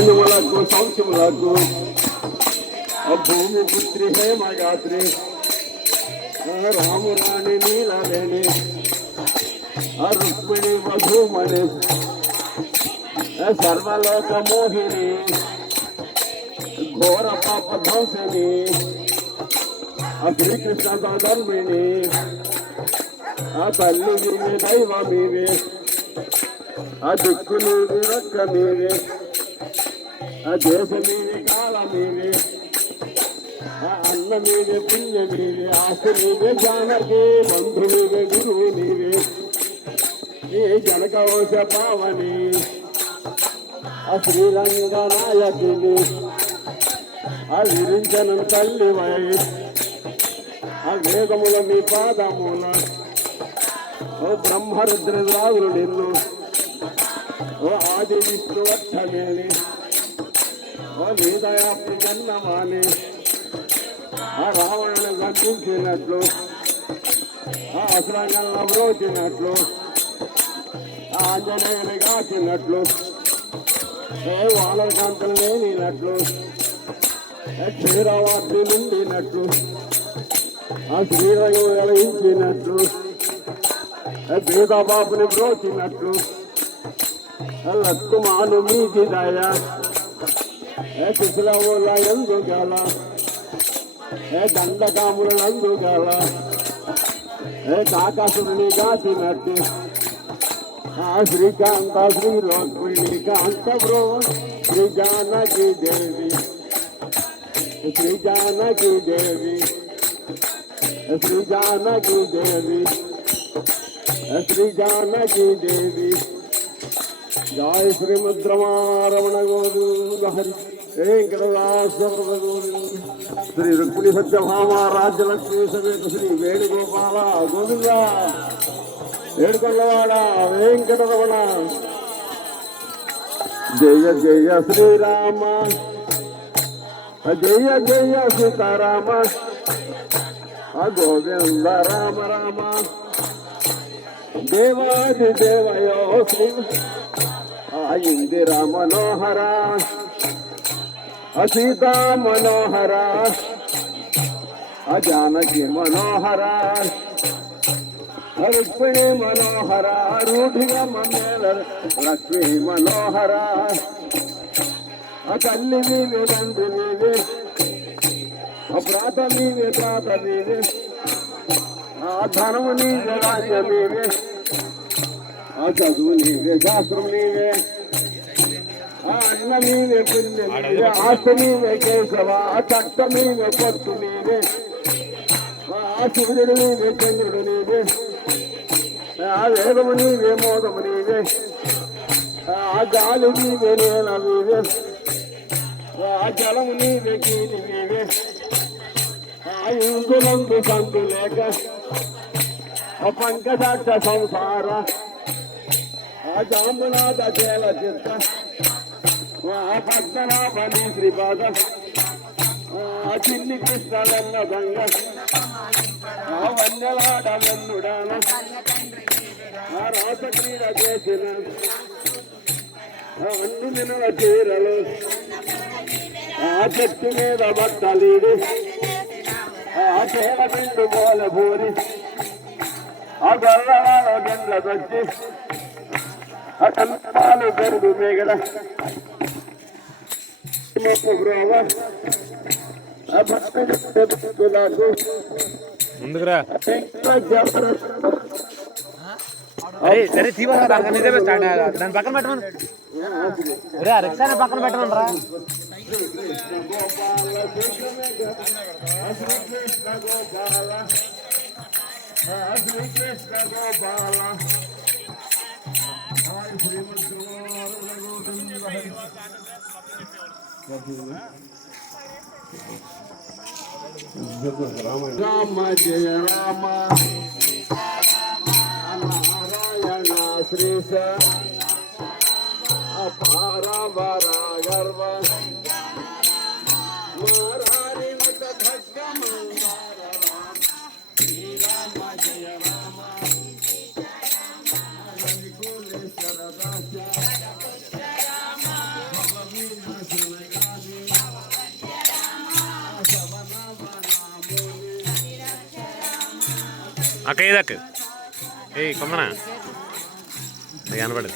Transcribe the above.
ధాన్యములకు సౌఖ్యములకు భూమి పుత్రి హేమగాత్రి రామురాణి నీలవేణి రుక్మిణి వధూమణి సర్వలోక మోహిని ఘోర పాప ధ్వంసిని శ్రీకృష్ణ ధర్మిణి ఆ తల్లి నీవే దైవం నీవే ఆ దిక్కు నీవే దేశమీది కాలమీది అన్న మీదే పుణ్య మీదే ఆస్తి మీదే జానకి బంధు మీదే గురువు నీవే ఈ జనక వంశ పావని? శ్రీరంగ నాయకుని అవిరించను తల్లివై ఆ వేదముల మీ పాదముల. ఓ బ్రహ్మరుద్ర రాగులు నిన్ను. ఓ ఆది విష్ణువర్ధమేని లేదయాప్రికన్న వాలి ఆ రావణను గర్పించినట్లు ఆ అసురంగంలో బ్రోచినట్లు ఆ ఆంజనేయుని కాచినట్లు ఏ వాలకాంతలు లేనినట్లు క్షీరవార్తి నిండినట్లు ఆ శ్రీరంగం వెలగించినట్లు బీదబాబుని బ్రోచినట్లు లక్కు మాను మీది దయా ఏ కుశలవుల ఎందుగల ఏ దండకాముల నందుగల ఏ కాకాసుని కాచినట్టు ఆ శ్రీకాంత శ్రీ రుక్మిణి కాంత బ్రో శ్రీ జానకి దేవి శ్రీ జానకి దేవి శ్రీ జానకి దేవి శ్రీ జానకి దేవి జయ శ్రీమద్ రమారమణ గోవింద హరి వెంకటదాస గోవింద శ్రీ రుక్మిణి సత్యభామ రాజ్యలక్ష్మి సమేత శ్రీ వేణుగోపాల గోవింద ఏడుకొండవాడ వెంకటరమణ జయ జయ శ్రీరామ జయ జయ సీతారామ ఆ గోవింద రామ రామ దేవాది దేవయో శ్రీ आइंदे रा मनोहरा असीता मनोहरा, अजानकी मनोहरा रुक्मिणी मनोहरा रूढ़िया मंगेलर लक्ष्मी मनोहरा अकल्ली नंदिनी अपराध नीवे प्राध नीवे धर्म नीवे राज्य नीवे अजु नीवे शास्त्र नीवे నీవే ఆ ధనము నీవే రాజ్యం నీవే ఆ చదువు నీవే శాస్త్రం నీవే ఆ అన్న నీవే పుణ్య నీవే ఆస్తి నీవే కేశవ ఆ చట్ట నీవే పొత్తు నీవే ఆ సూర్యుడు నీవే చంద్రుడు నీవే ఆ వేదము నీవే మోదము నీవే ఆ గాలి నీవే నేల నీవే ఆ జలము నీవే కీలి నీవే ఆ ఇందులందు సందు లేక ఆ పంకజాక్ష సంసార ఆ జాంబునాథ చేల చిత్త ఆ పద్మనాభని శ్రీపాద. చిన్ని కృష్ణవెన్న దంగ వన్యలాడ వెన్నుడాన రాసక్రీడ చేసిన. అన్ని నిన్న చీరలు. ఆ చెట్టు మీద బట్టలీడు. ఆ చీర బిండు మూలభూరి ఆ గొర్రవాడ గండ్ల వచ్చి ఆ కన్నాలు పెరుగు మేగడ. ముందుకురా. అరే సరే తీవరా దాని స్టార్ట్ దాని పక్కన పెట్టమను. రే రిక్షాని పక్కన పెట్టమను రా రామ జయ రామ నారాయణ శ్రీశ అపార వర గర్వ మారారి మత అక్క ఏదక్క ఏ కొమ్మనా కనపడదు